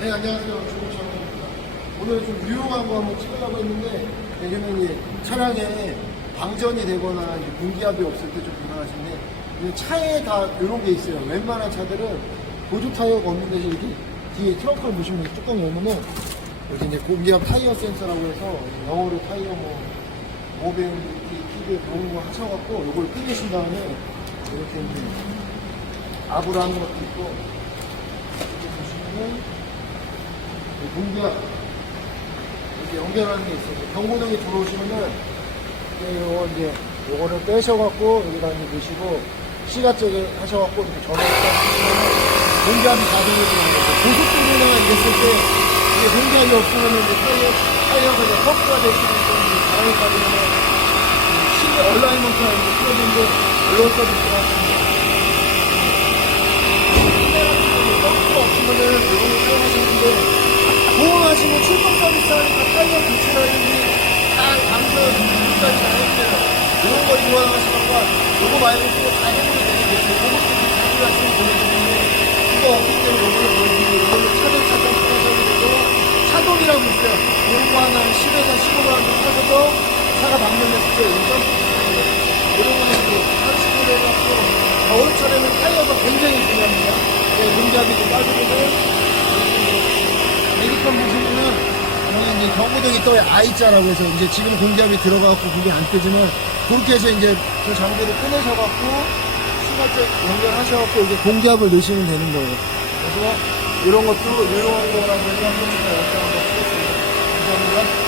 안녕하세요. 조국창입니다. 오늘 좀 유용한 거 한번 찍으려고 했는데, 여기는 이제 차량에 방전이 되거나 공기압이 없을 때 좀 불안하신데, 이 차에 다 이런 게 있어요. 웬만한 차들은 보조 타이어가 없는 대신 이렇게 뒤에 트렁크를 보시면 뚜껑 열면은 여기 이제 공기압 타이어 센서라고 해서 영어로 타이어 뭐, 모뱅, 키드 그런 거 하셔갖고 이걸 끊으신 다음에 이렇게 이제 압으로 하는 것도 있고, 이렇게 보시면은 공기압 이렇게 연결하는 게 있어요. 경고등이 들어오시면은 요거 이제 요거를 빼셔갖고 여기다 이제 넣으시고 시가 쪽에 하셔갖고 이렇게 딱 공기압이 자동으로 들어오는 거죠. 고속도로나 이랬을 때 이게 공기압이 없으면 이제 타이어, 타이어가 이제 펌프가 될 수도 있고 이제 바람이 빠지면은 실내 얼라이먼트가 이제 풀어진데 올라올 수도 있고 하시면 펌프가 없으면은 요거를 사용하시는데 보험하시면 타이어 교체라든지 다 방전 까지 다 해주세요. 이런 거 이용하시는 건 요거 말고 또 자연히 되게 계세요. 그것도 자주 하시면 보여드리는데 이거 없기 때문에 요거를 보여드리고 이걸로 차들 차점 풀어서도 되고 차동이라고 있어요. 이런 거 하나 10에서 15만 원 사셔서 차가 방전됐을 때 운전 이런 거는 이제 한식으로 해갖고 겨울철에는 타이어가 굉장히 중요합니다. 네, 공기압이 좀 빠지면은 메디컬 보시면은 경고등이 또 I자라고 해서 이제 지금 공기압이 들어가갖고 그게 안 뜨지만 그렇게 해서 이제 저 장비를 꺼내셔갖고 수납제 연결하셔갖고 이제 공기압을 넣으시면 되는 거예요. 그래서 이런 것도 유용한 거라고 해서 한번 영상 한번 쓰겠습니다. 감사합니다.